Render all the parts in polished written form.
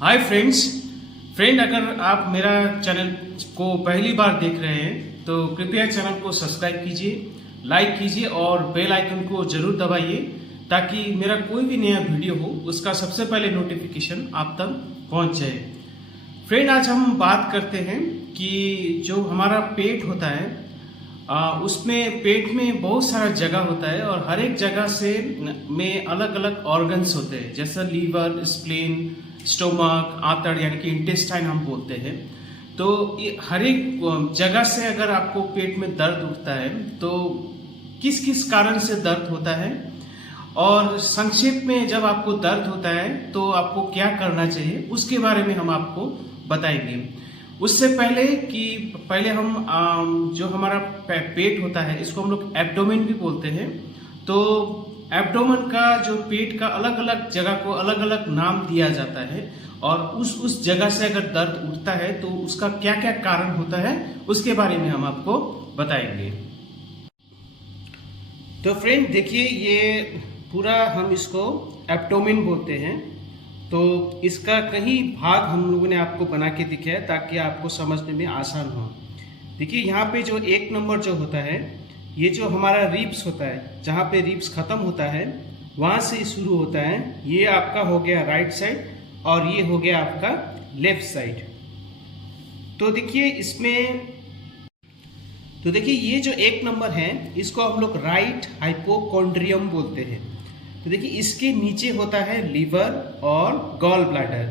Hi friend, अगर आप मेरा चैनल को पहली बार देख रहे हैं तो कृपया चैनल को सब्सक्राइब कीजिए, लाइक कीजिए और बेल आइकन को जरूर दबाइए ताकि मेरा कोई भी नया वीडियो हो उसका सबसे पहले नोटिफिकेशन आप तक पहुंच जाए। फ्रेंड, आज हम बात करते हैं कि जो हमारा पेट होता है उसमें पेट में बहुत सारा जगह होता है और हर एक जगह से में अलग अलग ऑर्गन्स होते हैं, जैसा लीवर, स्प्लीन, स्टोमक, आंतड़ यानी कि इंटेस्टाइन हम बोलते हैं। तो ये हर एक जगह से अगर आपको पेट में दर्द उठता है तो किस किस कारण से दर्द होता है और संक्षेप में जब आपको दर्द होता है तो आपको क्या करना चाहिए उसके बारे में हम आपको बताएंगे। उससे पहले कि हम जो हमारा पेट होता है इसको हम लोग एब्डोमेन भी बोलते हैं। तो एब्डोमेन का जो पेट का अलग अलग जगह को अलग अलग नाम दिया जाता है और उस जगह से अगर दर्द उठता है तो उसका क्या क्या कारण होता है उसके बारे में हम आपको बताएंगे। तो फ्रेंड देखिए, ये पूरा हम इसको एब्डोमेन बोलते हैं। तो इसका कई भाग हम लोगों ने आपको बना के दिखाया ताकि आपको समझने में आसान हो। देखिए यहाँ पे जो एक नंबर जो होता है, ये जो हमारा रिब्स होता है, जहाँ पे रिब्स खत्म होता है वहाँ से शुरू होता है। ये आपका हो गया राइट साइड और ये हो गया आपका लेफ्ट साइड। तो देखिए ये जो एक नंबर है इसको हम लोग राइट हाइपोकॉन्ड्रियम बोलते हैं। तो देखिए इसके नीचे होता है लीवर और गॉल ब्लैडर।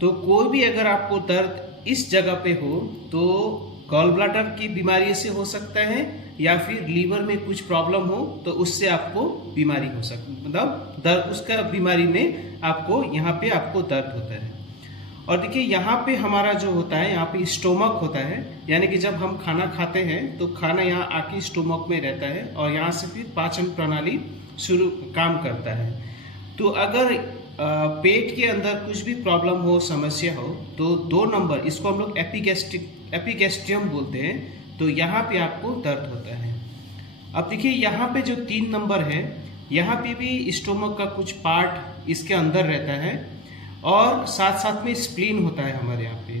तो कोई भी अगर आपको दर्द इस जगह पे हो तो गॉल ब्लैडर की बीमारी से हो सकता है या फिर लीवर में कुछ प्रॉब्लम हो तो उससे आपको बीमारी हो सकती, मतलब दर्द उसका बीमारी में आपको यहाँ पे आपको दर्द होता है। और देखिए यहाँ पे हमारा जो होता है, यहाँ पे स्टोमक होता है, यानी कि जब हम खाना खाते हैं तो खाना यहाँ आके स्टोमक में रहता है और यहाँ से फिर पाचन प्रणाली शुरू काम करता है। तो अगर पेट के अंदर कुछ भी प्रॉब्लम हो, समस्या हो, तो 2 नंबर, इसको हम लोग एपिगैस्ट्रियम बोलते हैं, तो यहाँ पे आपको दर्द होता है। अब देखिए यहाँ पे जो 3 नंबर है, यहाँ पे भी स्टोमक का कुछ पार्ट इसके अंदर रहता है और साथ साथ में स्प्लीन होता है हमारे यहाँ पे।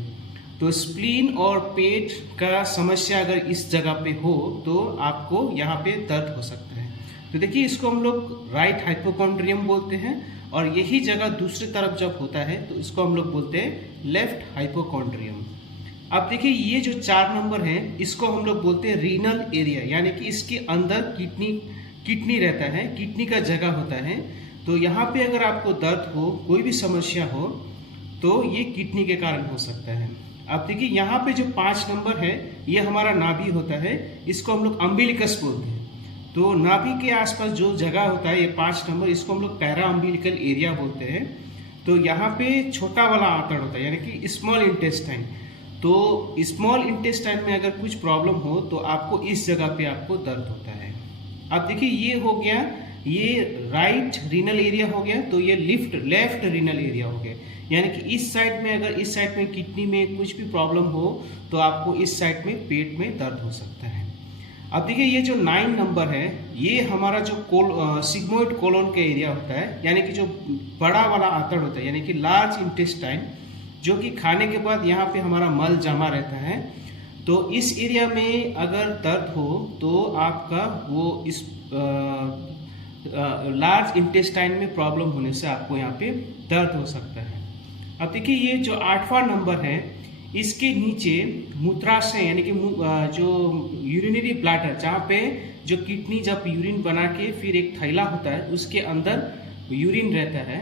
तो स्प्लीन और पेट का समस्या अगर इस जगह पे हो तो आपको यहाँ पे दर्द हो सकता है। तो देखिए इसको हम लोग राइट हाइपोकॉन्ड्रियम बोलते हैं और यही जगह दूसरी तरफ जब होता है तो इसको हम लोग बोलते हैं लेफ्ट हाइपोकॉन्ड्रियम। अब देखिए ये जो 4 नंबर है इसको हम लोग बोलते हैं रीनल एरिया, यानी कि इसके अंदर किडनी रहता है, किडनी का जगह होता है। तो यहाँ पे अगर आपको दर्द हो, कोई भी समस्या हो, तो ये किडनी के कारण हो सकता है। अब देखिए यहाँ पे जो 5 नंबर है ये हमारा नाभि होता है, इसको हम लोग अम्बिलिकस बोलते हैं। तो नाभि के आसपास जो जगह होता है ये 5 नंबर, इसको हम लोग पैरा अम्बिलिकल एरिया बोलते हैं। तो यहाँ पे छोटा वाला आंतड़ होता है, यानी कि स्मॉल इंटेस्टाइन। तो स्मॉल इंटेस्टाइन में अगर कुछ प्रॉब्लम हो तो आपको इस जगह पे आपको दर्द होता है। अब देखिए ये हो गया, ये राइट रीनल एरिया हो गया, तो ये लेफ्ट रीनल एरिया हो गया, यानी कि इस साइड में अगर इस साइड में किडनी में कुछ भी प्रॉब्लम हो तो आपको इस साइड में पेट में दर्द हो सकता है। अब देखिए ये जो 9 नंबर है ये हमारा जो सिग्मोइड कोलोन का एरिया होता है, यानी कि जो बड़ा वाला आंतड़ होता है, यानी कि लार्ज इंटेस्टाइन, जो कि खाने के बाद यहाँ पे हमारा मल जमा रहता है। तो इस एरिया में अगर दर्द हो तो आपका वो इस लार्ज इंटेस्टाइन में प्रॉब्लम होने से आपको यहाँ पे दर्द हो सकता है। अब देखिए ये जो 8वां नंबर है इसके नीचे मूत्राशय, यानी कि जो यूरिनरी ब्लैडर, जहाँ पे जो किडनी जब यूरिन बना के फिर एक थैला होता है उसके अंदर यूरिन रहता है,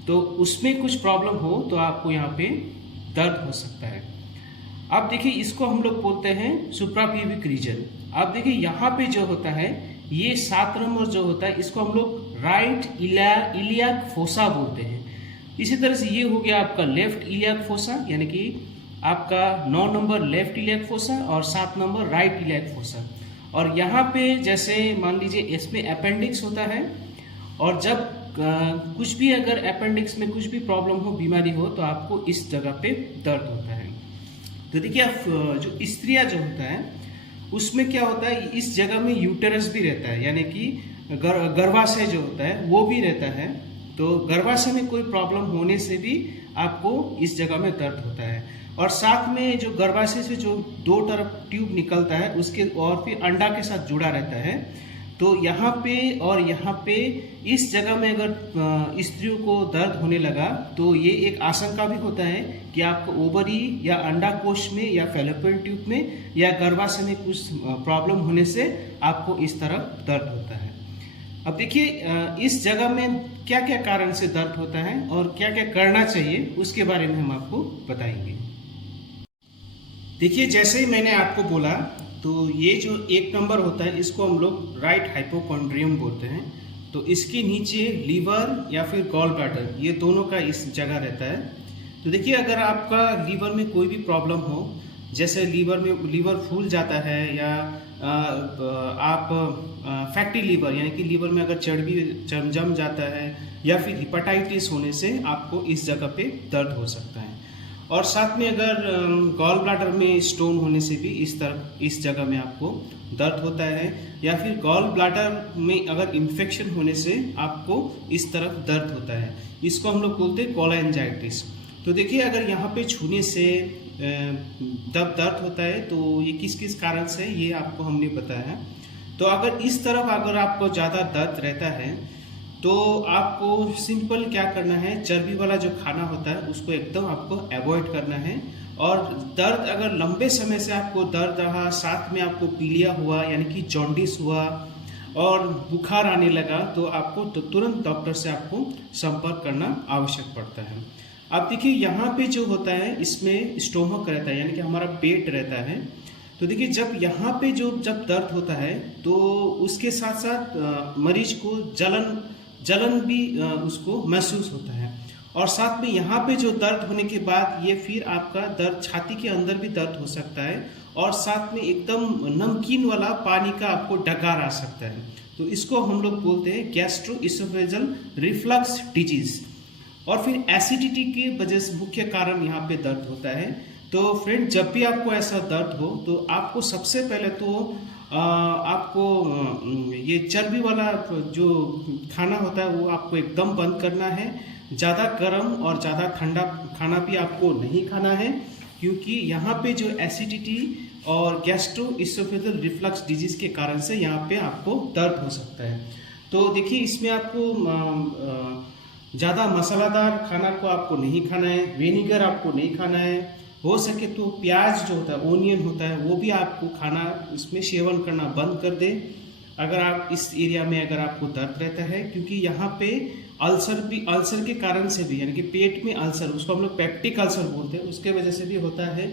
तो उसमें कुछ प्रॉब्लम हो तो आपको यहाँ पे दर्द हो सकता है। अब देखिए इसको हम लोग बोलते हैं सुप्राप्यूबिक रीजन। अब देखिए यहाँ पे जो होता है ये 7 नंबर जो होता है इसको हम लोग राइट इलियाक फोसा बोलते हैं। इसी तरह से ये हो गया आपका लेफ्ट इलियाक फोसा, यानी कि आपका 9 नंबर लेफ्ट इलियाक फोसा और 7 नंबर राइट इलियाक फोसा। और यहाँ पे जैसे मान लीजिए इसमें अपेंडिक्स होता है और जब कुछ भी अगर अपेंडिक्स में कुछ भी प्रॉब्लम हो, बीमारी हो, तो आपको इस जगह पे दर्द होता है। तो देखिए आप जो स्त्रियाँ जो होता है उसमें क्या होता है, इस जगह में यूटेरस भी रहता है, यानी कि गर्भाशय जो होता है वो भी रहता है। तो गर्भाशय में कोई प्रॉब्लम होने से भी आपको इस जगह में दर्द होता है। और साथ में जो गर्भाशय से जो दो तरफ ट्यूब निकलता है उसके और फिर अंडा के साथ जुड़ा रहता है, तो यहाँ पे और यहाँ पे इस जगह में अगर स्त्रियों को दर्द होने लगा तो ये एक आशंका भी होता है कि आपको ओवरी या अंडाकोश में या फैलोपियन ट्यूब में या गर्भाशय में कुछ प्रॉब्लम होने से आपको इस तरफ दर्द होता है। अब देखिए इस जगह में क्या क्या कारण से दर्द होता है और क्या क्या करना चाहिए उसके बारे में हम आपको बताएंगे। देखिए जैसे ही मैंने आपको बोला, तो ये जो 1 नंबर होता है इसको हम लोग राइट हाइपोकॉन्ड्रियम बोलते हैं। तो इसके नीचे लीवर या फिर गॉल ब्लैडर, ये दोनों का इस जगह रहता है। तो देखिए अगर आपका लीवर में कोई भी प्रॉब्लम हो, जैसे लीवर फूल जाता है या आप फैटी लीवर यानी कि लीवर में अगर चर्बी जम जाता है या फिर हेपेटाइटिस होने से आपको इस जगह पे दर्द हो सकता है। और साथ में अगर गॉल ब्लैडर में स्टोन होने से भी इस जगह में आपको दर्द होता है, या फिर गॉल ब्लैडर में अगर इन्फेक्शन होने से आपको इस तरफ दर्द होता है। इसको हम लोग बोलते हैं कोलांजाइटिस। तो देखिए अगर यहाँ पे छूने से जब दर्द होता है तो ये किस किस कारण से ये आपको हमने बताया है। तो अगर इस तरफ अगर आपको ज़्यादा दर्द रहता है तो आपको सिंपल क्या करना है, चर्बी वाला जो खाना होता है उसको एकदम आपको अवॉइड करना है। और दर्द अगर लंबे समय से आपको दर्द रहा, साथ में आपको पीलिया हुआ यानी कि जॉन्डिस हुआ और बुखार आने लगा, तो आपको तुरंत डॉक्टर से आपको संपर्क करना आवश्यक पड़ता है। अब देखिए यहाँ पे जो होता है इसमें स्टोमक रहता है यानी कि हमारा पेट रहता है। तो देखिए जब यहाँ पे जब दर्द होता है तो उसके साथ साथ मरीज को जलन भी उसको महसूस होता है। और साथ में यहाँ पे जो दर्द होने के बाद ये फिर आपका दर्द छाती के अंदर भी दर्द हो सकता है, और साथ में एकदम नमकीन वाला पानी का आपको डकार आ सकता है। तो इसको हम लोग बोलते हैं गैस्ट्रोइसोफेजियल रिफ्लक्स डिजीज। और फिर एसिडिटी की वजह से मुख्य कारण यहाँ पे दर्द होता है। तो फ्रेंड जब भी आपको ऐसा दर्द हो तो आपको सबसे पहले तो आपको ये चर्बी वाला जो खाना होता है वो आपको एकदम बंद करना है। ज़्यादा गर्म और ज़्यादा ठंडा खाना भी आपको नहीं खाना है, क्योंकि यहाँ पे जो एसिडिटी और गैस्ट्रोइसोफेजियल रिफ्लक्स डिजीज के कारण से यहाँ पे आपको दर्द हो सकता है। तो देखिए इसमें आपको ज़्यादा मसालादार खाना को आपको नहीं खाना है, विनीगर आपको नहीं खाना है। हो सके तो प्याज जो होता है, ओनियन होता है, वो भी आपको खाना उसमें सेवन करना बंद कर दे अगर आप इस एरिया में अगर आपको दर्द रहता है। क्योंकि यहाँ पे अल्सर के कारण से भी यानी कि पेट में अल्सर, उसको हम लोग पेप्टिक अल्सर बोलते हैं, उसके वजह से भी होता है।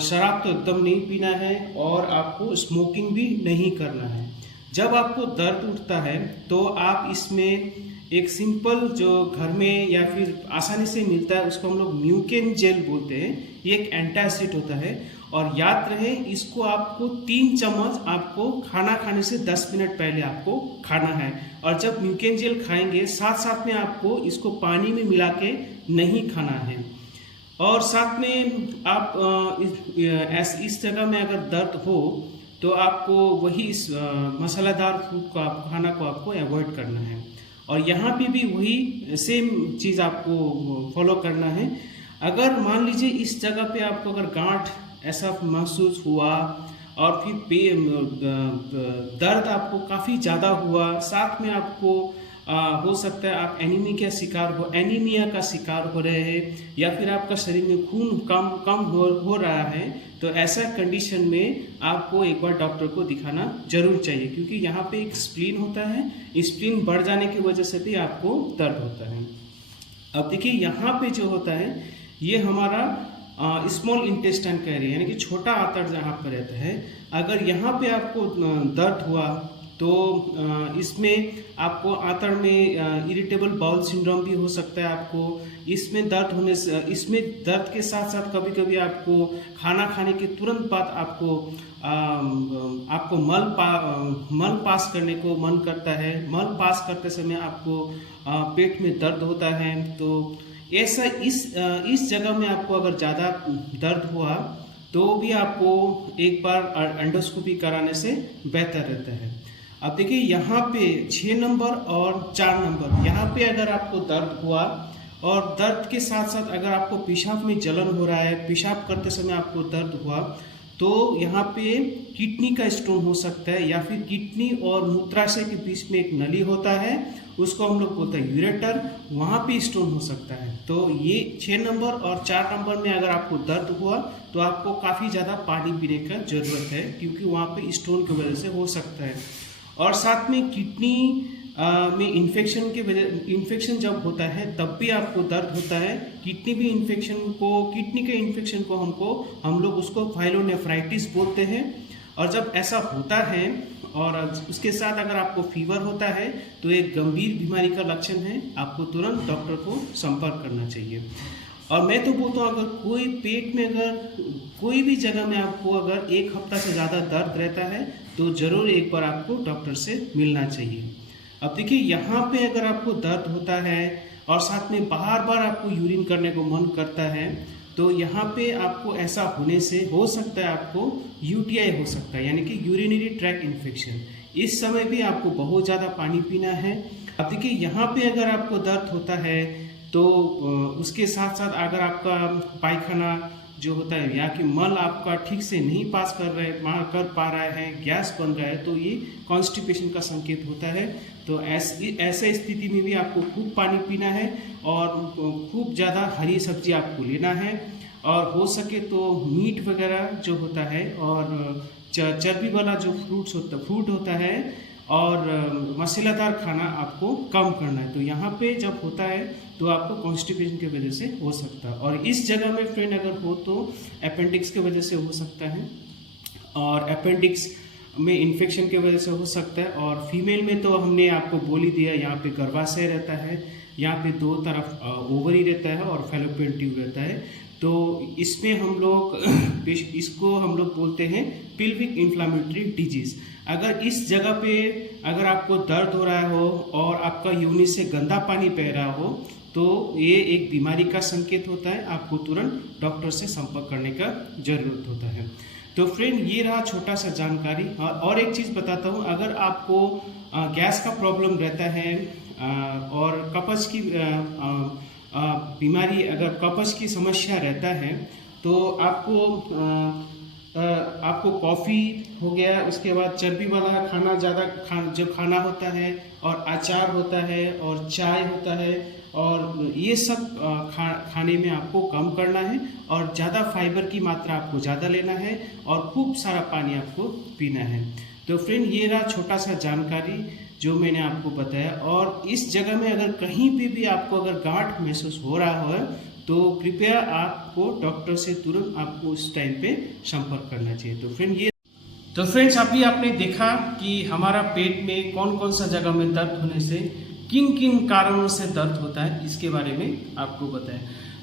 शराब तो एकदम नहीं पीना है और आपको स्मोकिंग भी नहीं करना है। जब आपको दर्द उठता है तो आप इसमें एक सिंपल जो घर में या फिर आसानी से मिलता है उसको हम लोग म्यूकेन जेल बोलते हैं। ये एक एंटासिड होता है, और याद रहे इसको आपको 3 चम्मच आपको खाना खाने से 10 मिनट पहले आपको खाना है। और जब म्यूकेन जेल खाएंगे साथ साथ में आपको इसको पानी में मिला के नहीं खाना है। और साथ में आप इस जगह में अगर दर्द हो तो आपको वही मसालेदार फूड को खाना को आपको अवॉइड करना है। और यहाँ पे भी वही सेम चीज़ आपको फॉलो करना है। अगर मान लीजिए इस जगह पे आपको अगर गांठ ऐसा महसूस हुआ और फिर दर्द आपको काफ़ी ज़्यादा हुआ, साथ में आपको हो सकता है आप एनीमिया का शिकार हो रहे हैं, या फिर आपका शरीर में खून कम हो रहा है, तो ऐसा कंडीशन में आपको एक बार डॉक्टर को दिखाना जरूर चाहिए। क्योंकि यहाँ पे एक स्प्लीन होता है, स्प्लीन बढ़ जाने की वजह से भी आपको दर्द होता है। अब देखिए यहाँ पे जो होता है ये हमारा स्मॉल इंटेस्टाइन का एरिया यानी कि छोटा आंतड़ जहाँ पर रहता है। अगर यहाँ पे आपको दर्द हुआ तो इसमें आपको आंतड़ में इरिटेबल बाउल सिंड्रोम भी हो सकता है। आपको इसमें दर्द होने से, इसमें दर्द के साथ साथ कभी कभी आपको खाना खाने के तुरंत बाद आपको मल पास करने को मन करता है। मल पास करते समय आपको पेट में दर्द होता है। तो ऐसा इस जगह में आपको अगर ज़्यादा दर्द हुआ तो भी आपको एक बार एंडोस्कोपी कराने से बेहतर रहता है। अब देखिए यहाँ पे 6 नंबर और 4 नंबर, यहाँ पे अगर आपको दर्द हुआ और दर्द के साथ साथ अगर आपको पेशाब में जलन हो रहा है, पेशाब करते समय आपको दर्द हुआ, तो यहाँ पे किडनी का स्टोन हो सकता है, या फिर किडनी और मूत्राशय के बीच में एक नली होता है, उसको हम लोग बोलते हैं यूरेटर, वहाँ पे स्टोन हो सकता है। तो ये 6 नंबर और 4 नंबर में अगर आपको दर्द हुआ तो आपको काफ़ी ज़्यादा पानी पीने का ज़रूरत है, क्योंकि वहाँ पे स्टोन की वजह से हो सकता है। और साथ में किडनी में इन्फेक्शन जब होता है तब भी आपको दर्द होता है। किडनी के इन्फेक्शन को हम लोग उसको पाइलोनेफ्राइटिस बोलते हैं। और जब ऐसा होता है और उसके साथ अगर आपको फीवर होता है तो एक गंभीर बीमारी का लक्षण है, आपको तुरंत डॉक्टर को संपर्क करना चाहिए। और मैं तो बोलता हूँ, अगर कोई पेट में अगर कोई भी जगह में आपको अगर 1 हफ्ता से ज़्यादा दर्द रहता है तो ज़रूर एक बार आपको डॉक्टर से मिलना चाहिए। अब देखिए, यहाँ पे अगर आपको दर्द होता है और साथ में बार बार आपको यूरिन करने को मन करता है, तो यहाँ पे आपको ऐसा होने से हो सकता है आपको यूटीआई हो सकता है, यानी कि यूरिनरी ट्रैक्ट इन्फेक्शन। इस समय भी आपको बहुत ज़्यादा पानी पीना है। अब देखिए, यहाँ पे अगर आपको दर्द होता है तो उसके साथ साथ अगर आपका पायखाना जो होता है या कि मल आपका ठीक से नहीं पास कर पा रहा है, गैस बन रहा है, तो ये कॉन्स्टिपेशन का संकेत होता है। तो ऐसे स्थिति में भी आपको खूब पानी पीना है और खूब ज़्यादा हरी सब्जी आपको लेना है, और हो सके तो मीट वगैरह जो होता है और चर्बी वाला जो फ्रूट होता है और मसालेदार खाना आपको कम करना है। तो यहाँ पे जब होता है तो आपको कॉन्स्टिपेशन की वजह से हो सकता है। और इस जगह में फ्रेंड अगर हो तो अपेंडिक्स की वजह से हो सकता है, और अपेंडिक्स में इन्फेक्शन की वजह से हो सकता है। और फीमेल में तो हमने आपको बोल ही दिया, यहाँ पे गर्भाशय रहता है, यहाँ पे 2 तरफ ओवरी रहता है और फैलोपियन ट्यूब रहता है। तो इसमें हम लोग इसको हम लोग बोलते हैं पिल्विक इन्फ्लामेटरी डिजीज। अगर इस जगह पे अगर आपको दर्द हो रहा हो और आपका यूरिन से गंदा पानी बह रहा हो तो ये एक बीमारी का संकेत होता है, आपको तुरंत डॉक्टर से संपर्क करने का जरूरत होता है। तो फ्रेंड, ये रहा छोटा सा जानकारी। और एक चीज़ बताता हूँ, अगर आपको गैस का प्रॉब्लम रहता है और कब्ज की बीमारी, अगर कब्ज की समस्या रहता है, तो आपको कॉफ़ी हो गया, उसके बाद चर्बी वाला खाना जो खाना होता है, और अचार होता है और चाय होता है, और ये सब खाने में आपको कम करना है, और ज़्यादा फाइबर की मात्रा आपको ज़्यादा लेना है, और खूब सारा पानी आपको पीना है। तो फ्रेंड, ये रहा छोटा सा जानकारी जो मैंने आपको बताया। और इस जगह में अगर कहीं पे भी आपको अगर गांठ महसूस हो रहा हो तो कृपया आपको डॉक्टर से तुरंत आपको उस टाइम पे संपर्क करना चाहिए। तो फ्रेंड्स, अभी आपने देखा कि हमारा पेट में कौन कौन सा जगह में दर्द होने से किन किन कारणों से दर्द होता है, इसके बारे में आपको बताया।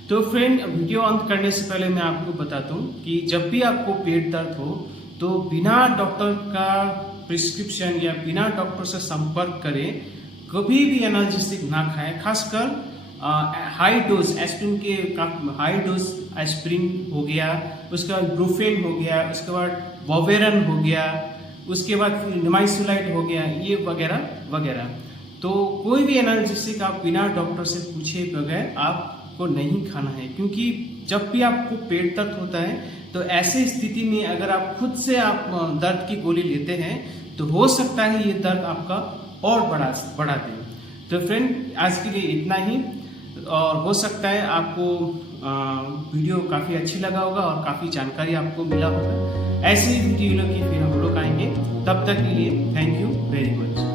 तो फ्रेंड, वीडियो अंत करने से पहले मैं आपको बताता हूँ कि जब भी आपको पेट दर्द हो तो बिना डॉक्टर का प्रिस्क्रिप्शन या बिना डॉक्टर से संपर्क करें कभी भी एनाल्जेसिक ना खाएं। खासकर हाई डोज एस्प्रिन के हाई डोज एस्प्रिन हो गया, उसके बाद ब्रूफेन हो गया, उसके बाद वोवेरन हो गया, उसके बाद फिर निमाइसोलाइड हो गया, ये वगैरह वगैरह। तो कोई भी एनाल्जेसिक आप बिना डॉक्टर से पूछे बगैर आपको नहीं खाना है, क्योंकि जब भी आपको पेट दर्द होता है तो ऐसे स्थिति में अगर आप खुद से आप दर्द की गोली लेते हैं तो हो सकता है ये दर्द आपका और बढ़ा दे। तो फ्रेंड, आज के लिए इतना ही, और हो सकता है आपको वीडियो काफ़ी अच्छी लगा होगा और काफ़ी जानकारी आपको मिला होगा। ऐसे ही वीडियो की फिर हम लोग आएंगे, तब तक के लिए थैंक यू वेरी मच।